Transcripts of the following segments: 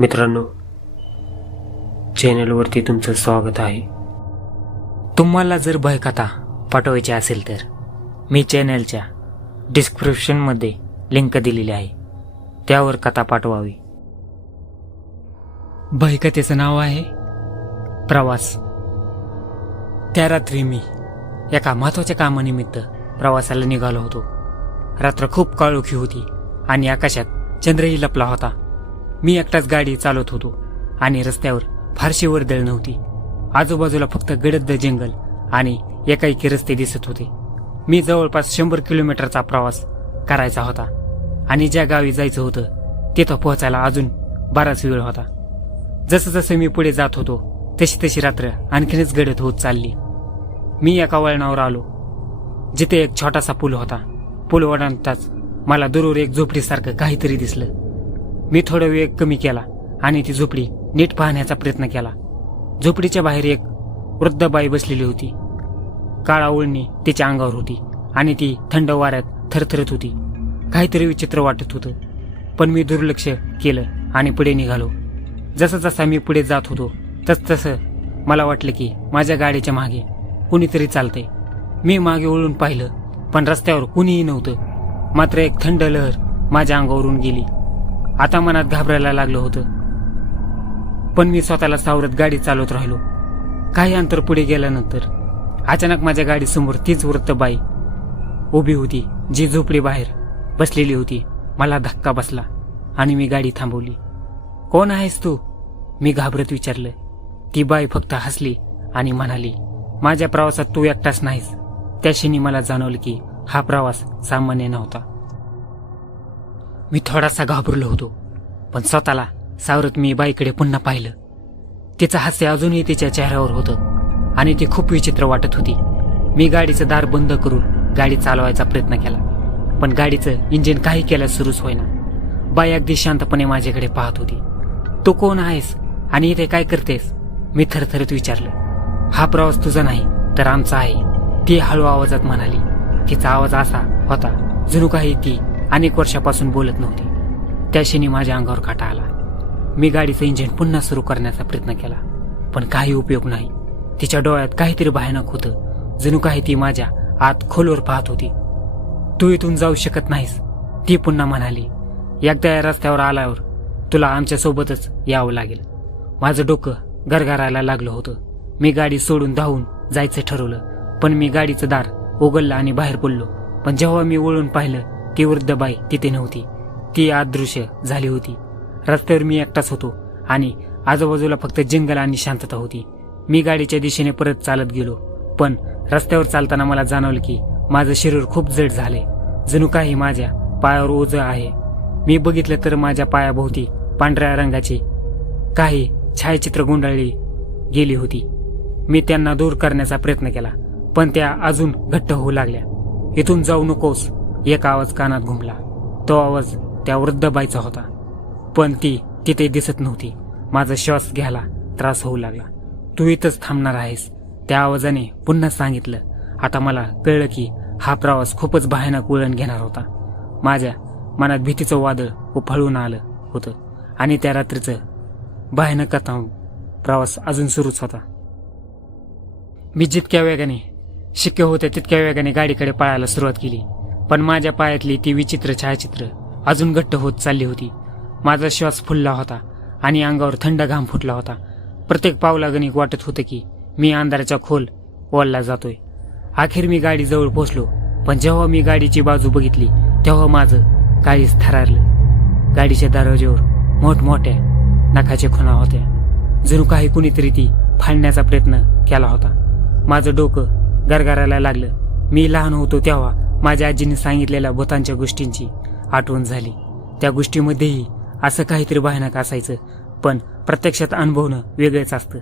मित्रांनो चॅनलवरती तुमचं स्वागत आहे. तुम्हाला जर भयकथा पाठवायची असेल तर मी चॅनलच्या डिस्क्रिप्शनमध्ये लिंक दिलेली आहे. त्यावर कथा पाठवावी. भयकथेचं नाव आहे प्रवास. त्या रात्री मी एका महत्त्वाच्या कामानिमित्त प्रवासाला निघालो होतो. रात्र खूप काळोखी होती आणि आकाशात चंद्रही लपला होता. मी एकटाच गाडी चालवत होतो आणि रस्त्यावर फारशी वर्दळ नव्हती. आजूबाजूला फक्त गडद जंगल आणि एकाएकी रस्ते दिसत होते. मी जवळपास शंभर किलोमीटरचा प्रवास करायचा होता आणि ज्या गावी जायचं होतं तिथं पोहोचायला अजून बराच वेळ होता. जसं जसं मी पुढे जात होतो तशी तशी रात्र आणखीनच गडद होत चालली. मी एका वळणावर आलो जिथे एक छोटासा पूल होता. पूल ओढाणताच मला दुरूर एक झोपडीसारखं काहीतरी दिसलं. मी थोडा वेग कमी केला आणि ती झोपडी नीट पाहण्याचा प्रयत्न केला. झोपडीच्या बाहेर एक वृद्ध बाई बसलेली होती. काळा ओळणी तिच्या अंगावर होती आणि ती थंड वाऱ्यात थरथरत होती. काहीतरी विचित्र वाटत होतं. पण मी दुर्लक्ष केलं आणि पुढे निघालो. जसं जसा मी पुढे जात होतो तसतसं मला वाटलं की माझ्या गाडीच्या मागे कुणीतरी चालतंय. मी मागे वळून पाहिलं पण रस्त्यावर कुणीही नव्हतं. मात्र एक थंड लहर माझ्या अंगावरून गेली. आता मनात घाबरायला लागलं होतं. पण मी स्वतःला सावरत गाडी चालवत राहिलो. काही अंतर पुढे गेल्यानंतर अचानक माझ्या गाडीसमोर तीच वृत्त बाई उभी होती जी झोपडी बाहेर बसलेली होती. मला धक्का बसला आणि मी गाडी थांबवली. कोण आहेस तू? मी घाबरत विचारलं. ती बाई फक्त हसली आणि म्हणाली माझ्या प्रवासात तू एकटाच नाहीस. त्या क्षणी मला जाणवलं की हा प्रवास सामान्य नव्हता. मी थोडासा घाबरलो होतो. पण स्वतःला सावरत मी बाईकडे पुन्हा पाहिलं. तिचं हास्य अजूनही तिच्या चेहऱ्यावर होतं आणि ती खूप विचित्र वाटत होती. मी गाडीचं दार बंद करून गाडी चालवायचा प्रयत्न केला. पण गाडीचं इंजिन काही केल्यास सुरूच होईना. बाई अगदी शांतपणे माझ्याकडे पाहत होती. तू कोण आहेस आणि इथे काय करतेस? मी थरथरत विचारलं. हा प्रवास तुझा नाही तर आमचा आहे. ती हळू आवाजात म्हणाली. तिचा आवाज असा होता जणू काही ती अनेक वर्षापासून बोलत नव्हती. त्या क्षणी माझ्या अंगावर काटा आला. मी गाडीचं इंजिन पुन्हा सुरू करण्याचा प्रयत्न केला पण काही उपयोग नाही. तिच्या डोळ्यात काहीतरी भयानक होतं जणू काही ती माझ्या आत खोलवर पाहत होती. तू इथून जाऊ शकत नाहीस ती पुन्हा म्हणाली. एकदा या रस्त्यावर आल्यावर तुला आमच्या सोबतच यावं लागेल. माझं डोकं गरगरायला लागलं होतं. मी गाडी सोडून धावून जायचं ठरवलं पण मी गाडीचं दार उघडलं आणि बाहेर पडलो. पण जेव्हा मी वळून पाहिलं ती वृद्ध बाई तिथे नव्हती. ती अदृश्य झाली होती. रस्त्यावर मी एकटाच होतो आणि आजूबाजूला फक्त जंगल आणि शांतता होती. मी गाडीच्या दिशेने परत चालत गेलो पण रस्त्यावर चालताना मला जाणवलं की माझं शरीर खूप जड झाले जणू काही माझ्या पायावर ओझ आहे. मी बघितलं तर माझ्या पायाभोवती पांढऱ्या रंगाची काही छायाचित्र गुंडाळली गेली होती. मी त्यांना दूर करण्याचा प्रयत्न केला पण त्या अजून घट्ट होऊ लागल्या. इथून जाऊ नकोस एक आवाज कानात घुमला. तो आवाज त्या वृद्ध बाईचा होता. पण ती तिथे दिसत नव्हती. माझा श्वास घ्यायला त्रास होऊ लागला. तू इथंच थांबणार आहेस त्या आवाजाने पुन्हा सांगितलं. आता मला कळलं की हा प्रवास खूपच भयानक वळण घेणार होता. माझ्या मनात भीतीचं वादळ उफाळून आलं होतं. आणि त्या रात्रीचं भयानक कथा प्रवास अजून सुरूच होता. मी जितक्या वेगाने शक्य होते तितक्या वेगाने गाडीकडे पळायला सुरुवात केली. पण माझ्या पायातली ती विचित्र छायाचित्र अजून घट्ट होत चालली होती. माझा श्वास फुलला होता आणि अंगावर थंड घाम फुटला होता. प्रत्येक पावलागणिक वाटत होतं की मी अंधाराच्या खोल ओलला जातोय. अखेर मी गाडीजवळ पोचलो पोहोचलो पण जेव्हा मी गाडीची बाजू बघितली तेव्हा माझं काळीच थरारलं. गाडीच्या दरवाजेवर मोठमोठ्या नखाच्या खुणा होत्या. जणू काही कुणीतरी ती फाडण्याचा प्रयत्न केला होता. माझं डोकं गरगारायला लागलं. मी लहान होतो तेव्हा माझ्या आजीने सांगितलेल्या भूतांच्या गोष्टींची आठवण झाली. त्या गोष्टीमध्येही असं काहीतरी भयानक असायचं पण प्रत्यक्षात अनुभवणं वेगळंच असतं.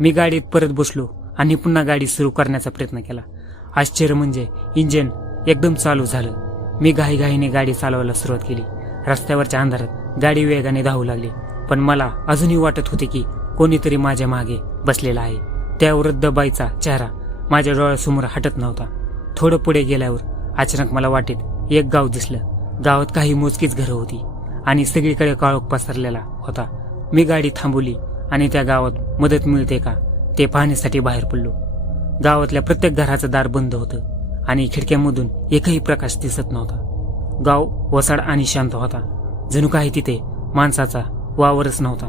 मी गाडीत परत बसलो आणि पुन्हा गाडी सुरू करण्याचा प्रयत्न केला. आश्चर्य म्हणजे इंजिन एकदम चालू झालं. मी घाईघाईने गाडी चालवायला सुरुवात केली. रस्त्यावरच्या अंधारात गाडी वेगाने धावू लागली पण मला अजूनही वाटत होते की कोणीतरी माझ्या मागे बसलेला आहे. त्या वृद्ध बाईचा चेहरा माझ्या डोळ्यासमोर हटत नव्हता. थोडं पुढे गेल्यावर अचानक मला वाटेत एक गाव दिसलं. गावात काही मोजकीच घरं होती आणि सगळीकडे काळोख पसरलेला होता. मी गाडी थांबवली आणि त्या गावात मदत मिळते का ते पाहण्यासाठी बाहेर पडलो. गावातल्या प्रत्येक घराचं दार बंद होतं आणि खिडक्यामधून एकही प्रकाश दिसत नव्हता. गाव वसाड आणि शांत होता. जणू काही तिथे माणसाचा वावरच नव्हता.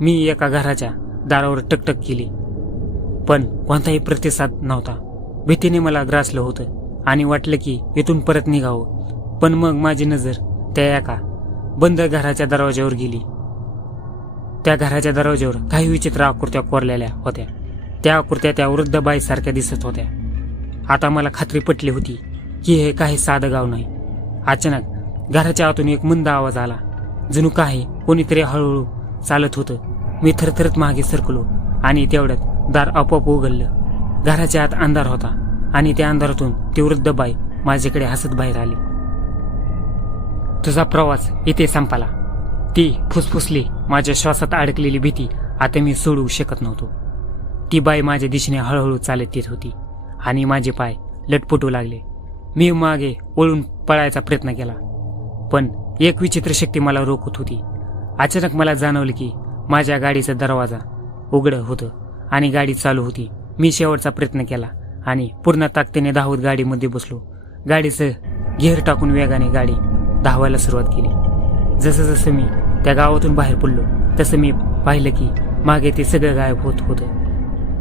मी एका घराच्या दारावर टकटक केली. पण कोणताही प्रतिसाद नव्हता. भीतीने मला ग्रासलं होतं. आणि वाटलं की इथून परत निघावं. पण मग माझी नजर त्या एका बंद घराच्या दरवाज्यावर गेली. त्या घराच्या दरवाज्यावर काही विचित्र आकृत्या कोरलेल्या होत्या. त्या आकृत्या त्या वृद्ध बाईसारख्या दिसत होत्या. आता मला खात्री पटली होती की हे काही साधं गाव नाही. अचानक घराच्या आतून एक मंद आवाज आला. जणू काही कोणीतरी हळूहळू चालत होतं. मी थरथरत मागे सरकलो आणि तेवढ्यात दार आपोआप उघडलं. घराच्या आत अंधार होता. आणि त्या अंधारातून ती वृद्ध बाई माझ्याकडे हसत बाहेर आली. तुझा प्रवास इथे संपाला. ती फुसफुसली माझ्या श्वासात अडकलेली भीती आता मी सोडवू शकत नव्हतो. ती बाई माझ्या दिशेने हळूहळू चालत येत होती आणि माझे पाय लटपटू लागले. मी मागे वळून पळायचा प्रयत्न केला पण एक विचित्र शक्ती मला रोखत होती. अचानक मला जाणवलं की माझ्या गाडीचा दरवाजा उघडं होतं आणि गाडी चालू होती. मी शेवटचा प्रयत्न केला आणि पूर्ण ताकदीने धावत गाडीमध्ये बसलो. गाडीचं घेर टाकून वेगाने गाडी धावायला सुरुवात केली. जसं जसं मी त्या गावातून बाहेर पडलो तसं मी पाहिलं की मागे ते सगळं गायब होत होतं.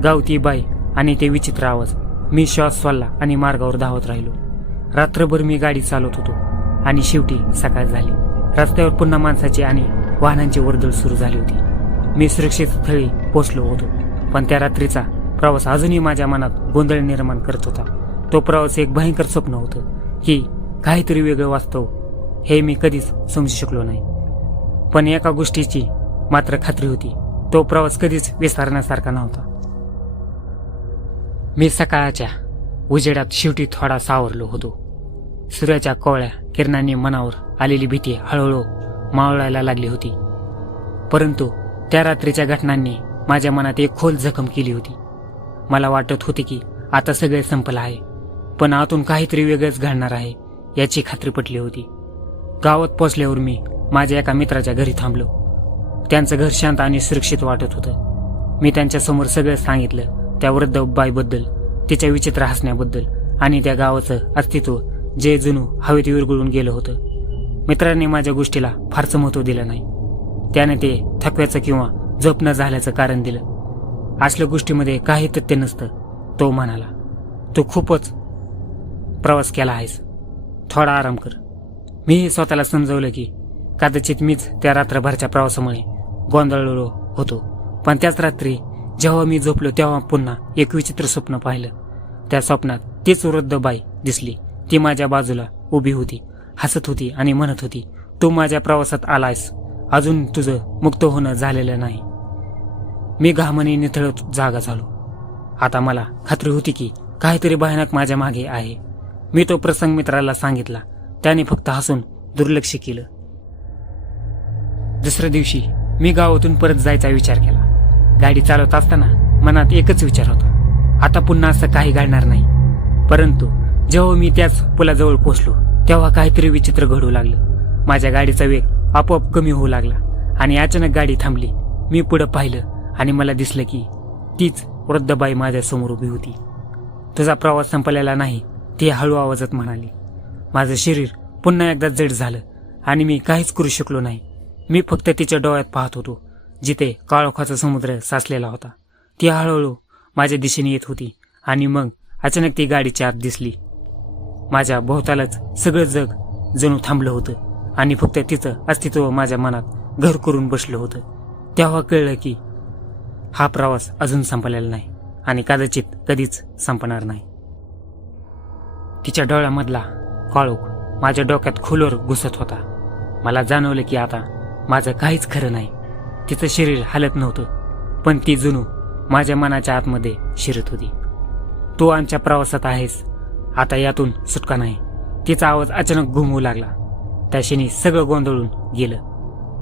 गाव ती बाई आणि ते विचित्र आवाज. मी श्वास सोडला आणि मार्गावर धावत राहिलो. रात्रभर मी गाडी चालवत होतो आणि शेवटी सकाळ झाली. रस्त्यावर पुन्हा माणसाची आणि वाहनांची वर्दळ सुरू झाली होती. मी सुरक्षित स्थळी पोहोचलो होतो पण त्या रात्रीचा प्रवास अजूनही माझ्या मनात गोंधळ निर्माण करत होता. तो प्रवास एक भयंकर स्वप्न होतं. की काहीतरी वेगळं वाचतो हे मी कधीच समजू शकलो नाही. पण एका गोष्टीची मात्र खात्री होती. तो प्रवास कधीच विसरण्यासारखा नव्हता. मी सकाळच्या उजेडात शेवटी थोडा सावरलो होतो. सूर्याच्या कोवळ्या किरणांनी मनावर आलेली भीती हळूहळू मावळायला लागली होती. परंतु त्या रात्रीच्या घटनांनी माझ्या मनात एक खोल जखम केली होती. मला वाटत होते की आता सगळे संपलं आहे. पण आतून काहीतरी वेगळंच घडणार आहे याची खात्री पटली होती. गावात पोचल्यावर मी माझ्या एका मित्राच्या घरी थांबलो. त्यांचं घर शांत आणि सुरक्षित वाटत होतं. मी त्यांच्यासमोर सगळं सांगितलं त्या वृद्ध बाईबद्दल तिच्या विचित्र हसण्याबद्दल आणि त्या गावाचं अस्तित्व जे जुनू हवेत विरगळून गेलं होतं. मित्रांनी माझ्या गोष्टीला फारसं महत्त्व दिलं नाही. त्याने ते थकव्याचं किंवा झोप न झाल्याचं कारण दिलं. असल्या गोष्टीमध्ये काही तथ्य नसतं तो म्हणाला. तू खूपच प्रवास केला आहेस. थोडा आराम कर. मीही स्वतःला समजवलं की कदाचित मीच त्या रात्रभरच्या प्रवासामुळे गोंधळलो होतो. पण त्याच रात्री जेव्हा मी झोपलो तेव्हा पुन्हा एक विचित्र स्वप्न पाहिलं. त्या स्वप्नात तीच वृद्ध बाई दिसली. ती माझ्या बाजूला उभी होती हसत होती आणि म्हणत होती तू माझ्या प्रवासात आलायस. अजून तुझं मुक्त होणं झालेलं नाही. मी घामाने निथळत जागा झालो. आता मला खात्री होती की काहीतरी भयानक माझ्या मागे आहे. मी तो प्रसंग मित्राला सांगितला. त्याने फक्त हसून दुर्लक्ष केलं. दुसऱ्या दिवशी मी गावातून परत जायचा विचार केला. गाडी चालवत असताना मनात एकच विचार होता. आता पुन्हा असं काही घडणार नाही. परंतु जेव्हा मी त्याच पुलाजवळ पोहोचलो तेव्हा काहीतरी विचित्र घडू लागलं. माझ्या गाडीचा वेग आपोआप कमी होऊ लागला आणि अचानक गाडी थांबली. मी पुढं पाहिलं आणि मला दिसलं की तीच वृद्धबाई माझ्यासमोर उभी होती. तुझा प्रवास संपलेला नाही ती हळू आवाजात म्हणाली माझं शरीर पुन्हा एकदा जड झालं आणि मी काहीच करू शकलो नाही. मी फक्त तिच्या डोळ्यात पाहत होतो जिथे काळोखाचा समुद्र साचलेला होता. ती हळूहळू माझ्या दिशेने येत होती आणि मग अचानक ती गाडीच्या आत दिसली. माझ्या भोवतालच सगळं जग जणू थांबलं होतं आणि फक्त तिचं अस्तित्व माझ्या मनात घर करून बसलं होतं. तेव्हा कळलं की हा प्रवास अजून संपलेला नाही आणि कदाचित कधीच संपणार नाही. तिच्या डोळ्यामधला काळोख माझ्या डोक्यात खोलवर घुसत होता. मला जाणवलं की आता माझं काहीच खरं नाही. तिचं शरीर हालत नव्हतं पण ती जुनू माझ्या मनाच्या आतमध्ये शिरत होती. तू आमच्या प्रवासात आहेस. आता यातून सुटका नाही. तिचा आवाज अचानक घुमवू लागला. त्या क्षणी सगळं गोंधळून गेलं.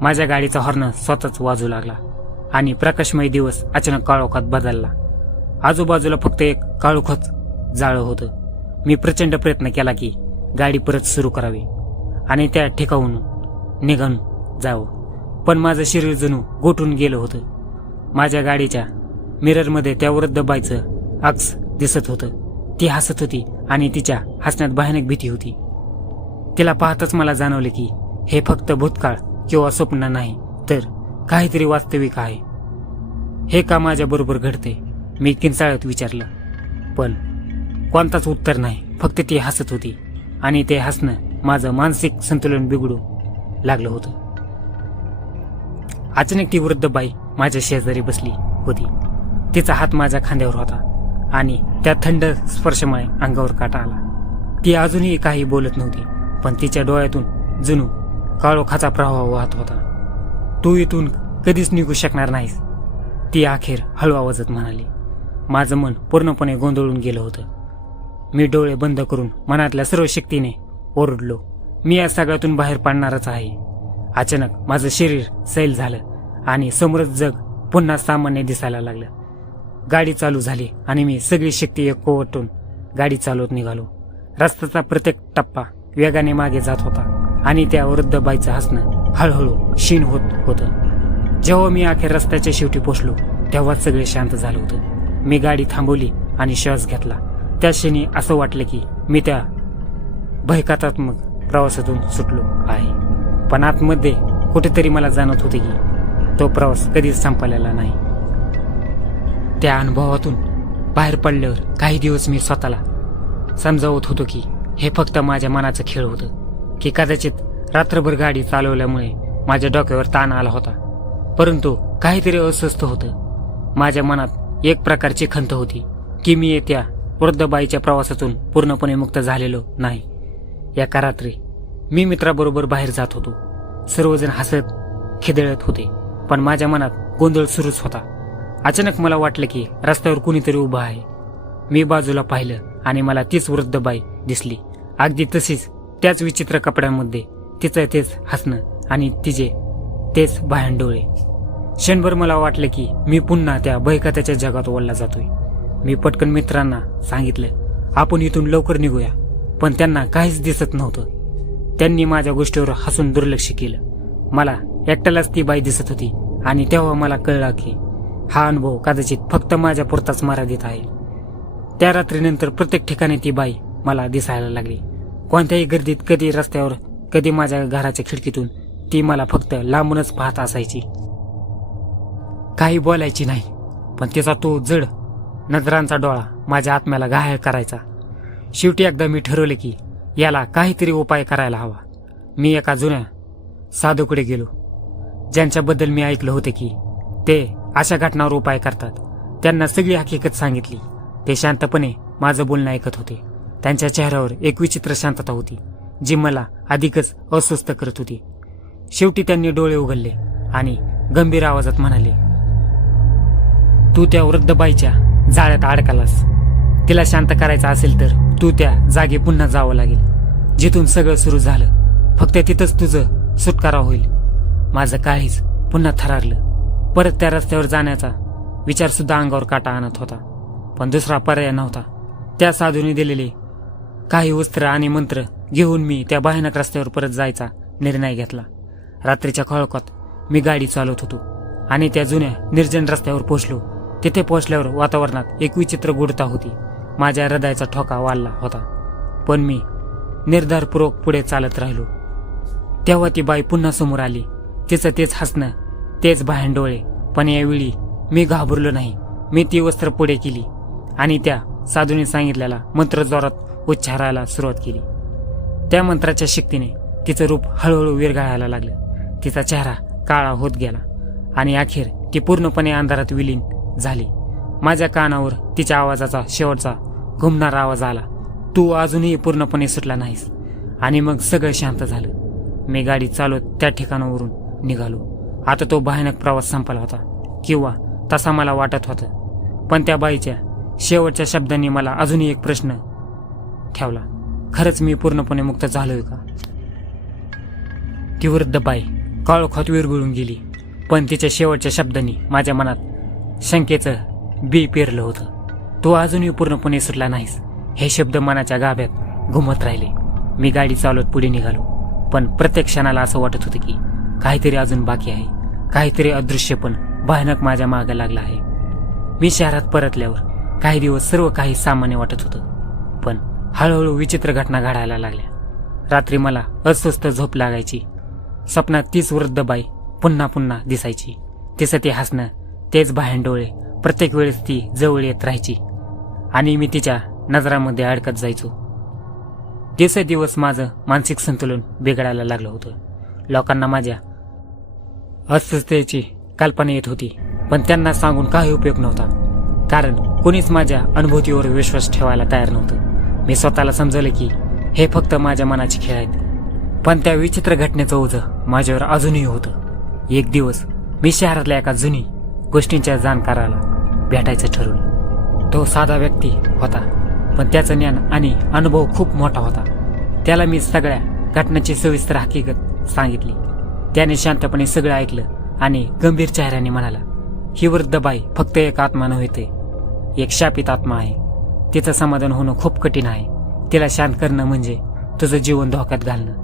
माझ्या गाडीचा हॉर्न स्वतःच वाजू लागला. आणि प्रकाशमय दिवस अचानक काळोखात बदलला. आजूबाजूला फक्त एक काळोखच जाळं होतं. मी प्रचंड प्रयत्न केला की गाडी परत सुरू करावी आणि त्या ठिकाणून निघून जावं. पण माझं शरीर जणू गोठून गेलं होतं. माझ्या गाडीच्या मिररमध्ये त्या वृद्ध बाईचं अक्स दिसत होतं. ती हसत होती आणि तिच्या हसण्यात भयानक भीती होती. तिला पाहताच मला जाणवले की हे फक्त भूतकाळ किंवा स्वप्न नाही तर काहीतरी वास्तविक आहे. हे का माझ्याबरोबर घडते? मी किंचाळत विचारलं. पण कोणताच उत्तर नाही. फक्त ती हसत होती आणि ते हसणं माझं मानसिक संतुलन बिघडू लागलं होतं. अचानक ती वृद्ध बाई माझ्या शेजारी बसली होती. तिचा हात माझ्या खांद्यावर होता आणि त्या थंड स्पर्शमुळे अंगावर काटा आला. ती अजूनही काही बोलत नव्हती पण तिच्या डोळ्यातून जणू काळोखाचा प्रवाह वाहत होता. तू इथून कधीच निघू शकणार नाहीस. ती अखेर हळू आवाजात म्हणाली. माझं मन पूर्णपणे गोंधळून गेलं होतं. मी डोळे बंद करून मनातल्या सर्व शक्तीने ओरडलो. मी या सगळ्यातून बाहेर पडणारच आहे. अचानक माझं शरीर सैल झालं आणि समोरच जग पुन्हा सामान्य दिसायला लागलं. गाडी चालू झाली आणि मी सगळी शक्ती एकवटून गाडी चालवत निघालो. रस्त्याचा प्रत्येक टप्पा वेगाने मागे जात होता आणि त्या वृद्ध बाईचं हसणं हळूहळू क्षीण होत होतं. जेव्हा मी अखेर रस्त्याच्या शेवटी पोचलो तेव्हाच सगळे शांत झालं होतं. मी गाडी थांबवली आणि श्वास घेतला. त्या क्षणी असं वाटलं की मी त्या भयकातात्मक प्रवासातून सुटलो आहे. पण आतमध्ये कुठेतरी मला जाणवत होते की तो प्रवास कधीच संपलेला नाही. त्या अनुभवातून बाहेर पडल्यावर काही दिवस मी स्वतःला समजावत होतो की हे फक्त माझ्या मनाचं खेळ होतं की कदाचित रात्रभर गाडी चालवल्यामुळे माझ्या डोक्यावर ताण आला होता. परंतु काहीतरी अस्वस्थ होतं. माझ्या मनात एक प्रकारची खंत होती की मी येत्या वृद्ध बाईच्या प्रवासातून पूर्णपणे मुक्त झालेलो नाही. एका रात्री मी मित्राबरोबर बाहेर जात होतो. सर्वजण हसत खिदळत होते पण माझ्या मनात गोंधळ सुरूच होता. अचानक मला वाटलं की रस्त्यावर कुणीतरी उभं आहे. मी बाजूला पाहिलं आणि मला तीच वृद्ध बाई दिसली. अगदी तशीच त्याच विचित्र कपड्यांमध्ये तिचं तेच हसणं आणि तिचे तेच भायंडोळे क्षणभर मला वाटलं की मी पुन्हा त्या भयकथाच्या जगात ओढला जातोय. मी पटकन मित्रांना सांगितलं आपण इथून लवकर निघूया. पण त्यांना काहीच दिसत नव्हतं. त्यांनी माझ्या गोष्टीवर हसून दुर्लक्ष केलं. मला एकट्यालाच ती बाई दिसत होती आणि तेव्हा मला कळलं की हा अनुभव कदाचित फक्त माझ्या पुरताच मर्यादित आहे. त्या रात्रीनंतर प्रत्येक ठिकाणी ती बाई मला दिसायला लागली. कोणत्याही गर्दीत कधी रस्त्यावर कधी माझ्या घराच्या खिडकीतून ती मला फक्त लांबूनच पाहत असायची. काही बोलायची नाही पण तिचा तो जड नजरांचा डोळा माझ्या आत्म्याला घायल करायचा. शेवटी एकदा मी ठरवले की याला काहीतरी उपाय करायला हवा. मी एका जुन्या साधूकडे गेलो. ज्यांच्याबद्दल मी ऐकलं होतं की ते अशा घटनावर उपाय करतात. त्यांना सगळी हकीकत सांगितली. ते शांतपणे माझं बोलणं ऐकत होते. त्यांच्या चेहऱ्यावर एक विचित्र शांतता होती जी मला अधिकच अस्वस्थ करत होती. शेवटी त्यांनी डोळे उघडले आणि गंभीर आवाजात म्हणाले तू त्या वृद्ध बाईच्या जाळ्यात अडकलास. तिला शांत करायचं असेल तर तू त्या जागी पुन्हा जावं लागेल. जिथून सगळं सुरू झालं फक्त तिथंच तुझं सुटकारा होईल. माझं काहीच पुन्हा थरारलं. परत त्या रस्त्यावर जाण्याचा विचार सुद्धा अंगावर काटा आणत होता. पण दुसरा पर्याय नव्हता. त्या साधूने दिलेले काही वस्त्र आणि मंत्र घेऊन मी त्या भयानक रस्त्यावर परत जायचा निर्णय घेतला. रात्रीच्या खळकात मी गाडी चालवत होतो आणि त्या जुन्या निर्जन रस्त्यावर पोचलो तिथे पोचल्यावर वातावरणात एक विचित्र गुढता होती. माझ्या हृदयाचा ठोका वाढला होता. पण मी निर्धारपूर्वक पुढे चालत राहिलो. तेव्हा ती बाई पुन्हा समोर आली. तिचं तेच हसणं तेच भयान डोळे. पण यावेळी मी घाबरलो नाही. मी ती वस्त्र पुढे केली आणि त्या साधूने सांगितलेला मंत्र जोरात उच्चारायला सुरुवात केली. त्या मंत्राच्या शक्तीने तिचं रूप हळूहळू विरघळायला लागलं. तिचा चेहरा काळा होत गेला आणि अखेर ती पूर्णपणे अंधारात विलीन झाली. माझ्या कानावर तिच्या आवाजाचा शेवटचा घुमणारा आवाज आला. तू अजूनही पूर्णपणे सुटला नाहीस. आणि मग सगळं शांत झालं. मी गाडी चालवत त्या ठिकाणावरून निघालो. आता तो भयानक प्रवास संपला होता किंवा तसा मला वाटत होतं. पण त्या बाईच्या शेवटच्या शब्दांनी मला अजूनही एक प्रश्न ठेवला. खरंच मी पूर्णपणे मुक्त झालोय का? ती वृद्ध बाई काळोखात विरघळून गेली पण तिच्या शेवटच्या शब्दांनी माझ्या मनात शंकेचं बी पेरलं होतं. तू अजूनही पूर्णपणे सुटला नाहीस. हे शब्द मनाच्या गाभ्यात घुमत राहिले. मी गाडी चालवत पुढे निघालो पण प्रत्येक क्षणाला असं वाटत होतं की काहीतरी अजून बाकी आहे. काहीतरी अदृश्य पण भयानक माझ्या मागे लागला आहे. मी शहरात परतल्यावर काही दिवस सर्व काही सामान्य वाटत होतं पण हळूहळू विचित्र घटना घडायला लागल्या. रात्री मला अस्वस्थ झोप लागायची स्वप्नात तीच वृद्ध बाई पुन्हा पुन्हा दिसायची. तिचं ते हसणं तेच बाहेर डोळे प्रत्येक वेळेस ती जवळ येत राहायची. आणि मी तिच्या नजरामध्ये अडकत जायचो. दिवसेदिवस माझं मानसिक संतुलन बिघडायला लागलं होतं. लोकांना माझ्या अस्वस्थतेची कल्पना येत होती पण त्यांना सांगून काही उपयोग नव्हता. कारण कोणीच माझ्या अनुभूतीवर विश्वास ठेवायला तयार नव्हतं. मी स्वतःला समजवलं की हे फक्त माझ्या मनाचे खेळ आहेत. पण त्या विचित्र घटनेचं ओझं माझ्यावर अजूनही होतं. एक दिवस मी शहरातल्या एका जुनी गोष्टींच्या जाणकाराला भेटायचं ठरवलं. तो साधा व्यक्ती होता पण त्याचं ज्ञान आणि अनुभव खूप मोठा होता. त्याला मी सगळ्या घटनेची सविस्तर हकीकत सांगितली. त्याने शांतपणे सगळं ऐकलं आणि गंभीर चेहऱ्याने म्हणाला ही वृद्ध बाई फक्त एक आत्मा नव्हे ते. एक शापित आत्मा आहे. तिचं समाधान होणं खूप कठीण आहे. तिला शांत करणं म्हणजे तुझं जीवन धोक्यात घालणं.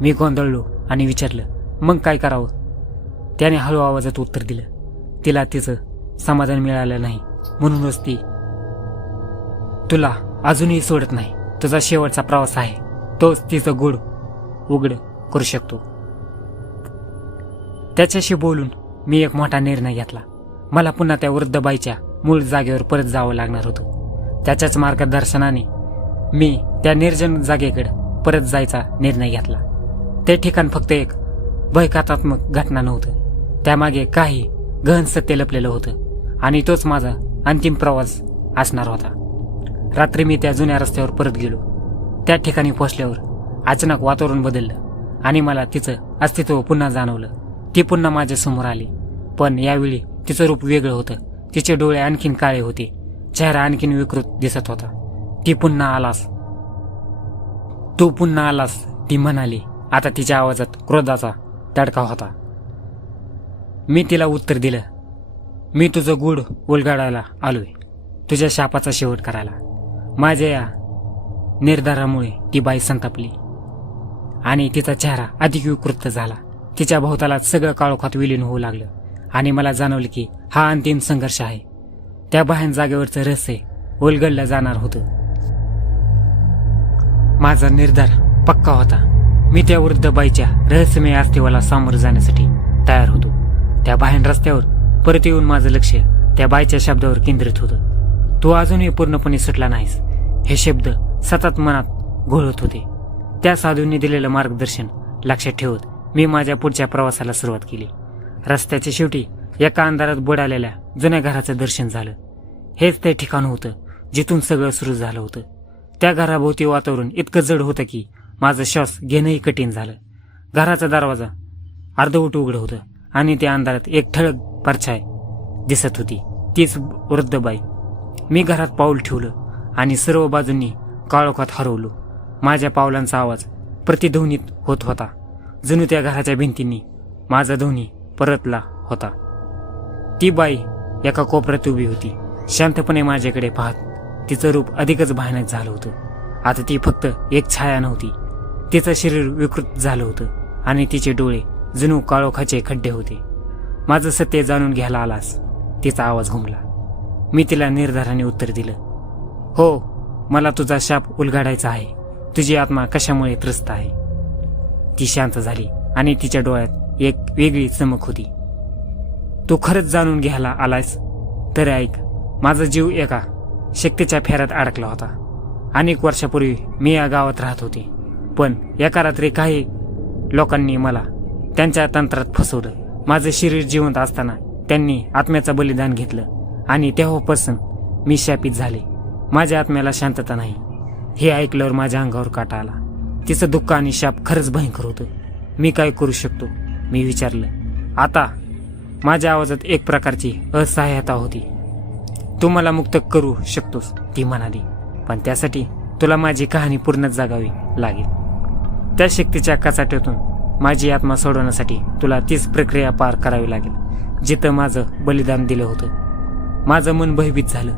मी गोंधळलो आणि विचारलं मग काय करावं? त्याने हळू आवाजात उत्तर दिलं तिला तिचं समाधान मिळालं नाही म्हणूनच ती तुला अजूनही सोडत नाही. तुझा शेवटचा प्रवास आहे. तोच तिचं गुड उघड करू शकतो. त्याच्याशी बोलून मी एक मोठा निर्णय घेतला. मला पुन्हा त्या वृद्ध बाईच्या मूळ जागेवर परत जावं लागणार होतं. त्याच्याच मार्गदर्शनाने मी त्या निर्जन जागेकडे परत जायचा निर्णय घेतला. ते ठिकाण फक्त एक भयकातात्मक घटना नव्हतं. त्यामागे काही गहन सत्य लपलेलं होतं आणि तोच माझा अंतिम प्रवास असणार होता. रात्री मी त्या जुन्या रस्त्यावर परत गेलो. त्या ठिकाणी पोहोचल्यावर अचानक वातावरण बदललं आणि मला तिचं अस्तित्व पुन्हा जाणवलं. ती पुन्हा माझ्यासमोर आली. पण यावेळी तिचं रूप वेगळं होतं. तिचे डोळे आणखीन काळे होते. चेहरा आणखीन विकृत दिसत होता. ती पुन्हा आलास. तू पुन्हा आलास ती म्हणाली. आता तिच्या आवाजात क्रोधाचा तडका होता. मी तिला उत्तर दिलं. मी तुझं गुड उलगाडायला आलोय. तुझ्या शापाचा शेवट करायला. माझ्या या निर्धारामुळे ती बाई संतापली. आणि तिचा चेहरा अधिक विकृत झाला. तिच्या भोवताला सगळं काळोखात विलीन होऊ लागलं. आणि मला जाणवलं की हा अंतिम संघर्ष आहे. त्या बाहेर जागेवरचं रहस्य उलगडलं जाणार होतं. माझा निर्धार पक्का होता. मी त्या वृद्ध बाईच्या रहस्यमय अस्तित्वाला सामोरं जाण्यासाठी तयार होतो. त्या बाहेर रस्त्यावर परत येऊन माझं लक्ष त्या बाईच्या शब्दावर केंद्रित होतं. तू अजूनही पूर्णपणे सुटला नाहीस हे शब्द सतत मनात घोळत होते. त्या साधूंनी दिलेलं मार्गदर्शन लक्षात ठेवत मी माझ्या पुढच्या प्रवासाला सुरुवात केली. रस्त्याच्या शेवटी एका अंधारात बुडालेल्या जुन्या घराचं दर्शन झालं. हेच ते ठिकाण होतं जिथून सगळं सुरू झालं होतं. त्या घराभोवती वातावरण इतकं जड होतं की माझं श्वास घेणंही कठीण झालं. घराचा दरवाजा अर्धवट उघडं होतं आणि त्या अंधारात एक ठळक परछाय दिसत होती. तीच वृद्ध बाई मी घरात पाऊल ठेवलं आणि सर्व बाजूंनी काळोखात हरवलो. माझ्या पावलांचा आवाज प्रतिध्वनीत होत होता. जणू त्या घराच्या भिंतींनी माझा ध्वनी परतला होता. ती बाई एका कोपऱ्यात उभी होती. शांतपणे माझ्याकडे पाहत तिचं रूप अधिकच भयानक झालं होतं. आता ती फक्त एक छाया नव्हती. तिचं शरीर विकृत झालं होतं आणि तिचे डोळे जणू काळोखाचे खड्डे होते. माझं सत्य जाणून घ्यायला आलास तिचा आवाज घुमला. मी तिला निर्धाराने उत्तर दिलं हो मला तुझा शाप उलगाडायचा आहे. तुझी आत्मा कशामुळे त्रस्त आहे? ती शांत झाली आणि तिच्या डोळ्यात एक वेगळी चमक होती. तू खरंच जाणून घ्यायला आलास तर ऐक माझा जीव एका शक्तीच्या फेऱ्यात अडकला होता. अनेक वर्षापूर्वी मी या गावात राहत होते. पण एका रात्री काही लोकांनी मला त्यांच्या तंत्रात फसवलं. माझं शरीर जिवंत असताना त्यांनी आत्म्याचं बलिदान घेतलं आणि तेव्हापासून मी शापित झाले. माझ्या आत्म्याला शांतता नाही. हे ऐकल्यावर माझ्या अंगावर काटा आला. तिचं दुःख आणि शाप खरंच भयंकर होतं. मी काय करू शकतो? मी विचारलं. आता माझ्या आवाजात एक प्रकारची असहाय्यता होती. तू मला मुक्त करू शकतोस ती म्हणाली. पण त्यासाठी तुला माझी कहाणी पूर्णच जागावी लागेल. त्या शक्तीच्या कचाट्यातून माझी आत्मा सोडवण्यासाठी तुला तीच प्रक्रिया पार करावी लागेल जिथं माझं बलिदान दिलं होतं. माझं मन भयभीत झालं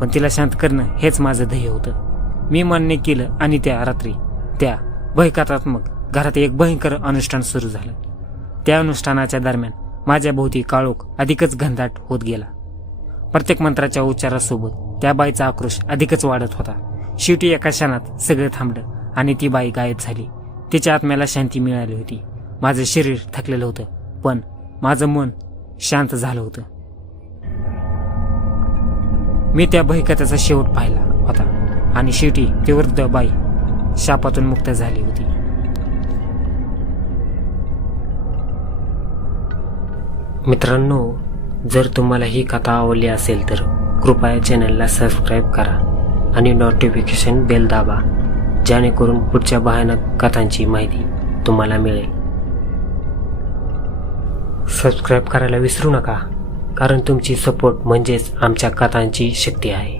पण तिला शांत करणं हेच माझं ध्येय होतं. मी मान्य केलं आणि त्या रात्री त्या भयकारात्मक घरात एक भयंकर अनुष्ठान सुरू झालं. त्या अनुष्ठानाच्या दरम्यान माझ्या भोवती काळोख अधिकच घनदाट होत गेला. प्रत्येक मंत्राच्या उच्चारासोबत त्या बाईचा आक्रोश अधिकच वाढत होता. शेवटी एका क्षणात सगळं थांबलं आणि ती बाई गायब झाली. तिच्या आत्म्याला शांती मिळाली होती. माझं शरीर थकलेलं होतं पण माझं मन शांत झालं होतं. मी त्या भयकथाचा शेवट पाहिला होता आणि शेवटी ती वृद्ध बाई शापातून मुक्त झाली होती. मित्रांनो जर तुम्हाला ही कथा आवडली असेल तर कृपया चॅनलला सबस्क्राईब करा आणि नोटिफिकेशन बेल दाबा. जेणेकरून पुढच्या भयानक कथांची माहिती तुम्हाला मिळेल. सबस्क्राईब करायला विसरू नका कारण तुमची सपोर्ट म्हणजेच आमच्या कथांची शक्ती आहे.